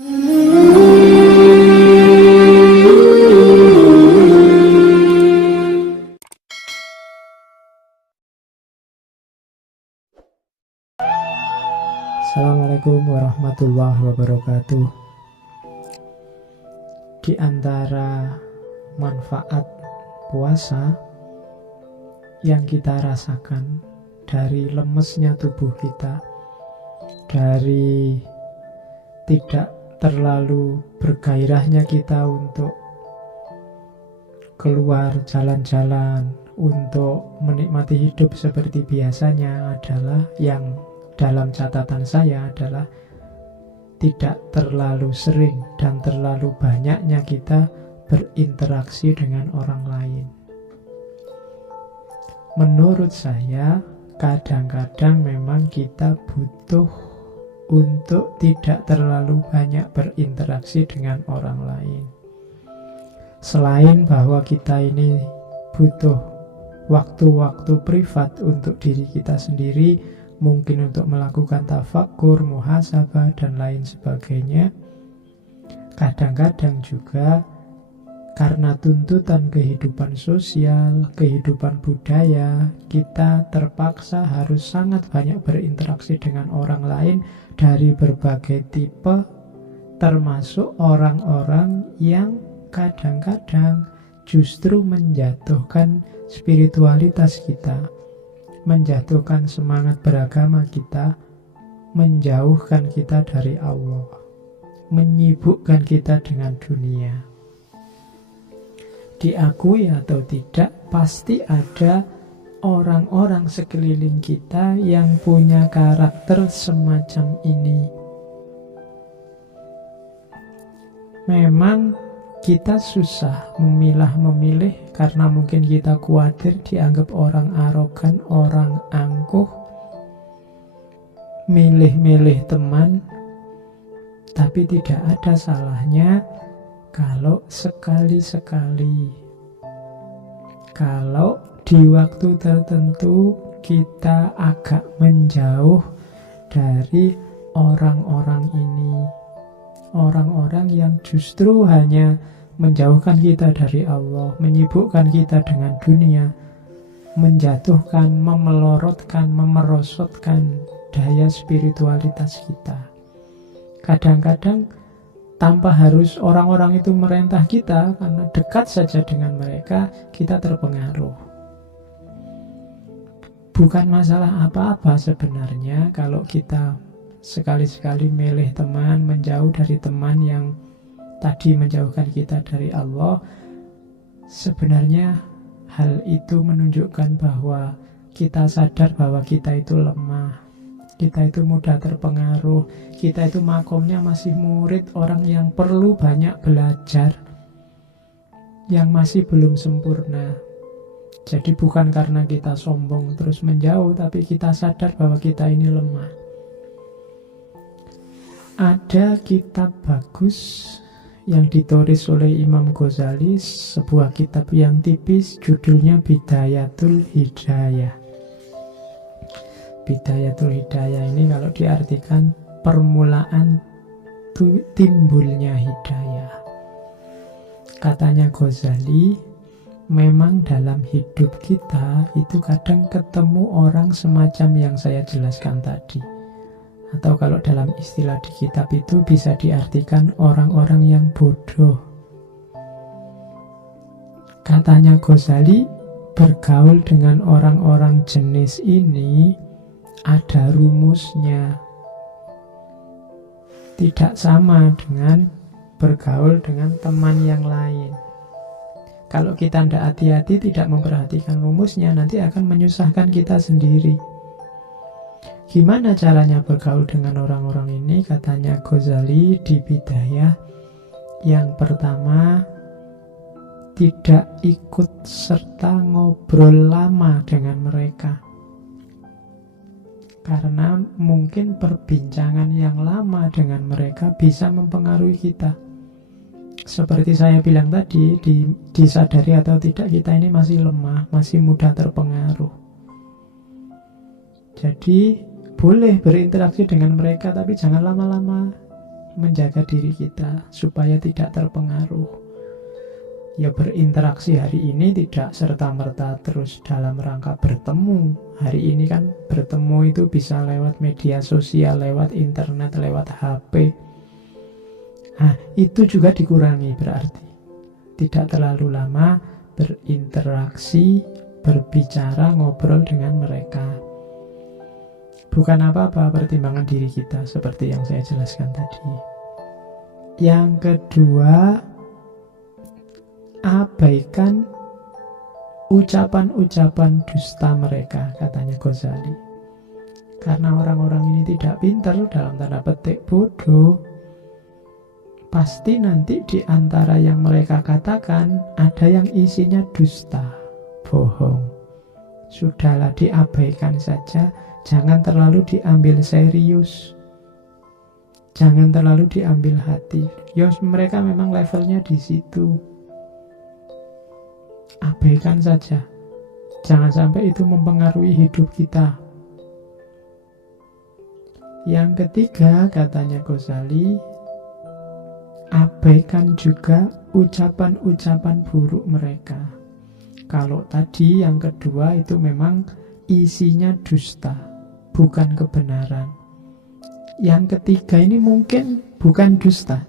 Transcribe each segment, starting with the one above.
Assalamualaikum warahmatullahi wabarakatuh. Di antara manfaat puasa yang kita rasakan dari lemesnya tubuh kita, dari tidak terlalu bergairahnya kita untuk keluar jalan-jalan, untuk menikmati hidup seperti biasanya, adalah yang dalam catatan saya adalah tidak terlalu sering dan terlalu banyaknya kita berinteraksi dengan orang lain. Menurut saya, kadang-kadang memang kita butuh untuk tidak terlalu banyak berinteraksi dengan orang lain. Selain bahwa kita ini butuh waktu-waktu privat untuk diri kita sendiri, mungkin untuk melakukan tafakkur, muhasabah, dan lain sebagainya. Kadang-kadang juga karena tuntutan kehidupan sosial, kehidupan budaya, kita terpaksa harus sangat banyak berinteraksi dengan orang lain dari berbagai tipe, termasuk orang-orang yang kadang-kadang justru menjatuhkan spiritualitas kita, menjatuhkan semangat beragama kita, menjauhkan kita dari Allah, menyibukkan kita dengan dunia. Diakui atau tidak, pasti ada orang-orang sekeliling kita yang punya karakter semacam ini. Memang kita susah memilah-memilih karena mungkin kita khawatir dianggap orang arogan, orang angkuh, milih-milih teman. Tapi tidak ada salahnya kalau sekali-sekali, kalau di waktu tertentu kita agak menjauh dari orang-orang ini. Orang-orang yang justru hanya menjauhkan kita dari Allah, menyibukkan kita dengan dunia, menjatuhkan, memelorotkan, memerosotkan daya spiritualitas kita. Kadang-kadang tanpa harus orang-orang itu merintah kita, karena dekat saja dengan mereka, kita terpengaruh. Bukan masalah apa-apa sebenarnya kalau kita sekali-sekali milih teman, menjauh dari teman yang tadi menjauhkan kita dari Allah. Sebenarnya hal itu menunjukkan bahwa kita sadar bahwa kita itu lemah, kita itu mudah terpengaruh, kita itu makomnya masih murid, orang yang perlu banyak belajar, yang masih belum sempurna. Jadi bukan karena kita sombong terus menjauh, tapi kita sadar bahwa kita ini lemah. Ada kitab bagus yang ditulis oleh Imam Ghazali, sebuah kitab yang tipis, judulnya Bidayatul Hidayah. Bidayatul Hidayah ini kalau diartikan permulaan timbulnya hidayah. Katanya Ghazali, memang dalam hidup kita itu kadang ketemu orang semacam yang saya jelaskan tadi. Atau kalau dalam istilah di kitab itu bisa diartikan orang-orang yang bodoh. Katanya Ghazali, bergaul dengan orang-orang jenis ini ada rumusnya. Tidak sama dengan bergaul dengan teman yang lain. Kalau kita tidak hati-hati, tidak memperhatikan rumusnya, nanti akan menyusahkan kita sendiri. Gimana caranya bergaul dengan orang-orang ini? Katanya Ghazali di Bidayah, yang pertama, tidak ikut serta ngobrol lama dengan mereka. Karena mungkin perbincangan yang lama dengan mereka bisa mempengaruhi kita. Seperti saya bilang tadi, disadari atau tidak, kita ini masih lemah, masih mudah terpengaruh. Jadi boleh berinteraksi dengan mereka, tapi jangan lama-lama. menjaga diri kita supaya tidak terpengaruh. Ya berinteraksi hari ini tidak serta-merta terus dalam rangka bertemu. Hari ini kan bertemu itu bisa lewat media sosial, lewat internet, lewat HP. Nah, itu juga dikurangi berarti. Tidak terlalu lama berinteraksi, berbicara, ngobrol dengan mereka. Bukan apa-apa pertimbangan diri kita seperti yang saya jelaskan tadi. Yang kedua, abaikan ucapan-ucapan dusta mereka, katanya Ghazali. Karena orang-orang ini tidak pintar, dalam tanda petik bodoh, pasti nanti di antara yang mereka katakan ada yang isinya dusta, bohong. Sudahlah, diabaikan saja, jangan terlalu diambil serius, jangan terlalu diambil hati. Ya mereka memang levelnya di situ. Abaikan saja, jangan sampai itu mempengaruhi hidup kita. Yang ketiga, katanya Ghazali, abaikan juga ucapan-ucapan buruk mereka. Kalau tadi yang kedua itu memang isinya dusta, bukan kebenaran. Yang ketiga ini mungkin bukan dusta,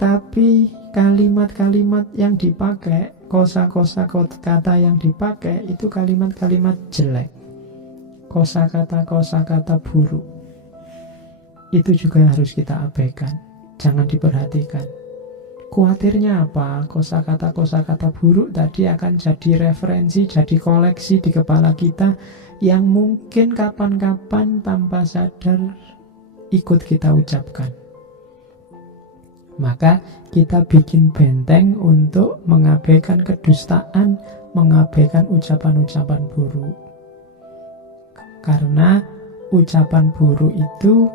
tapi kalimat-kalimat yang dipakai, kosa-kosa kata yang dipakai itu kalimat-kalimat jelek, kosa-kata buruk. Itu juga harus kita abaikan, jangan diperhatikan. Khawatirnya apa? Kosakata buruk tadi akan jadi referensi, jadi koleksi di kepala kita yang mungkin kapan-kapan tanpa sadar ikut kita ucapkan. Maka kita bikin benteng untuk mengabaikan kedustaan, mengabaikan ucapan-ucapan buruk. Karena ucapan buruk itu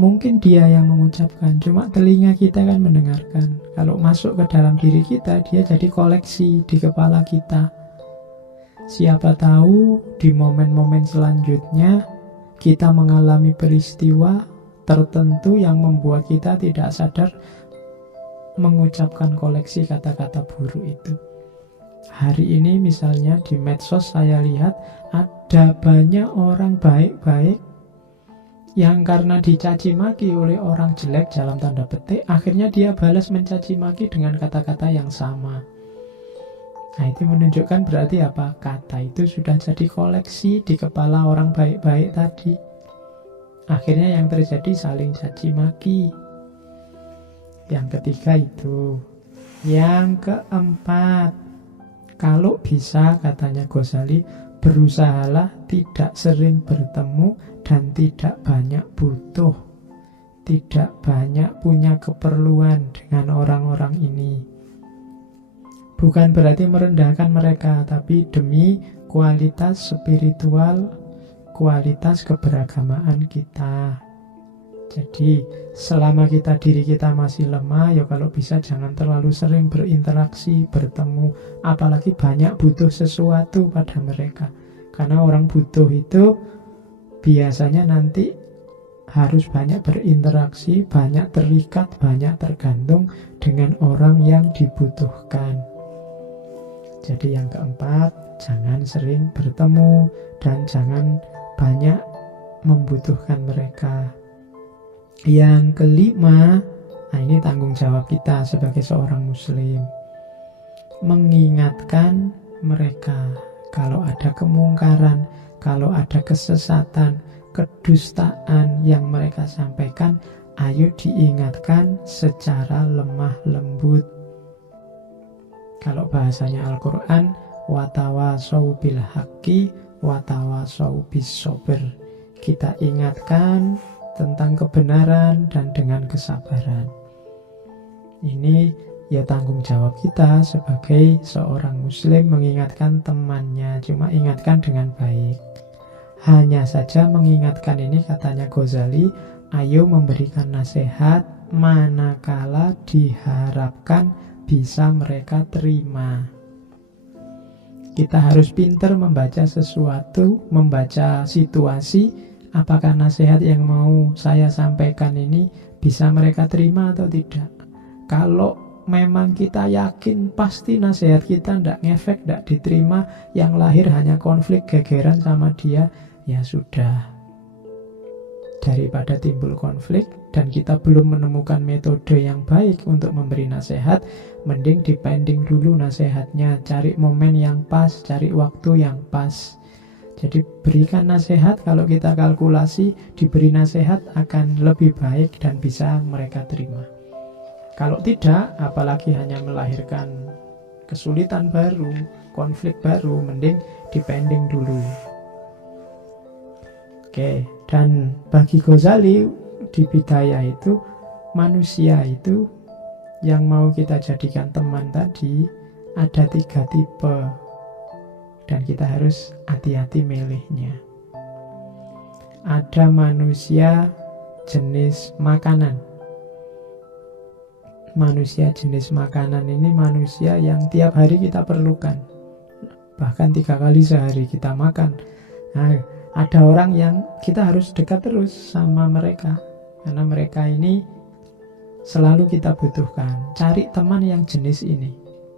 mungkin dia yang mengucapkan, cuma telinga kita kan mendengarkan. Kalau masuk ke dalam diri kita, dia jadi koleksi di kepala kita. Siapa tahu di momen-momen selanjutnya kita mengalami peristiwa tertentu yang membuat kita tidak sadar mengucapkan koleksi kata-kata buruk itu. Hari ini misalnya di medsos saya lihat ada banyak orang baik-baik yang karena dicaci maki oleh orang jelek dalam tanda petik, akhirnya dia balas mencaci maki dengan kata-kata yang sama. Nah, itu menunjukkan berarti apa? Kata itu sudah jadi koleksi di kepala orang baik-baik tadi. Akhirnya yang terjadi saling caci maki. Yang ketiga itu. Yang keempat, kalau bisa, katanya Ghazali, berusahalah tidak sering bertemu dan tidak banyak butuh, tidak banyak punya keperluan dengan orang-orang ini. Bukan berarti merendahkan mereka, tapi demi kualitas spiritual, kualitas keberagamaan kita. Jadi selama diri kita masih lemah, ya kalau bisa jangan terlalu sering berinteraksi, bertemu, apalagi banyak butuh sesuatu pada mereka. Karena orang butuh itu biasanya nanti harus banyak berinteraksi, banyak terikat, banyak tergantung dengan orang yang dibutuhkan. Jadi yang keempat, jangan sering bertemu dan jangan banyak membutuhkan mereka. Yang kelima, nah ini tanggung jawab kita sebagai seorang muslim, mengingatkan mereka kalau ada kemungkaran, kalau ada kesesatan, kedustaan yang mereka sampaikan, ayo diingatkan secara lemah lembut. Kalau bahasanya Al-Quran, watawasau bil haqqi watawasau bis sabr. Kita ingatkan tentang kebenaran dan dengan kesabaran. Ini ya tanggung jawab kita sebagai seorang muslim mengingatkan temannya, cuma ingatkan dengan baik. Hanya saja mengingatkan ini, katanya Ghazali, ayo memberikan nasihat manakala diharapkan bisa mereka terima. Kita harus pintar membaca sesuatu, membaca situasi. Apakah nasihat yang mau saya sampaikan ini Bisa mereka terima atau tidak? Kalau memang kita yakin pasti nasihat kita tidak ngefek, tidak diterima, yang lahir hanya konflik, gegeran sama dia, ya sudah. Daripada timbul konflik dan kita belum menemukan metode yang baik untuk memberi nasihat, mending dipending dulu nasihatnya, cari momen yang pas, cari waktu yang pas. Jadi berikan nasihat, kalau kita kalkulasi, diberi nasihat akan lebih baik dan bisa mereka terima. Kalau tidak, apalagi hanya melahirkan kesulitan baru, konflik baru, mending dipending dulu. Oke, dan bagi Ghazali di Bidayah itu, manusia itu yang mau kita jadikan teman tadi ada 3 tipe. Dan kita harus hati-hati milihnya. Ada manusia jenis makanan. Manusia jenis makanan ini manusia yang tiap hari kita perlukan. Bahkan 3 kali sehari kita makan. Nah, ada orang yang kita harus dekat terus sama mereka. Karena mereka ini selalu kita butuhkan. Cari teman yang jenis ini.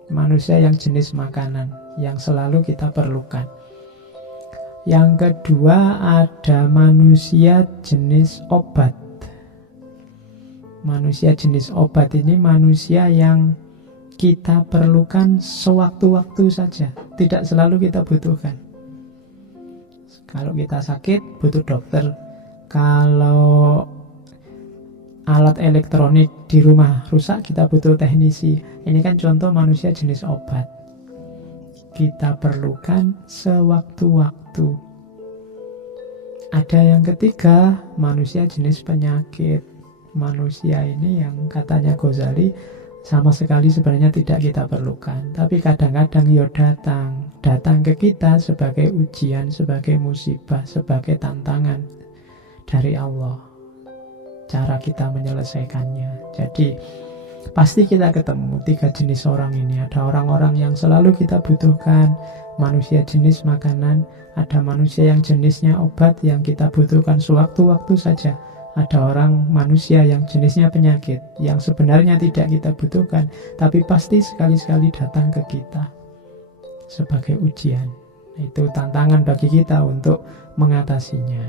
Manusia yang jenis makanan, yang selalu kita perlukan. Yang kedua, ada manusia jenis obat. Manusia jenis obat ini manusia yang kita perlukan sewaktu-waktu saja, tidak selalu kita butuhkan. Kalau kita sakit, butuh dokter. Kalau alat elektronik di rumah rusak, kita butuh teknisi. Ini kan contoh manusia jenis obat. Kita perlukan sewaktu-waktu. Ada yang ketiga, manusia jenis penyakit. Manusia ini yang katanya Ghazali sama sekali sebenarnya tidak kita perlukan, tapi kadang-kadang datang ke kita sebagai ujian, sebagai musibah, sebagai tantangan dari Allah, cara kita menyelesaikannya. Jadi pasti kita ketemu 3 jenis orang ini. Ada orang-orang yang selalu kita butuhkan, manusia jenis makanan. Ada manusia yang jenisnya obat, yang kita butuhkan sewaktu-waktu saja. Ada orang manusia yang jenisnya penyakit, yang sebenarnya tidak kita butuhkan, tapi pasti sekali-sekali datang ke kita sebagai ujian. Itu tantangan bagi kita untuk mengatasinya.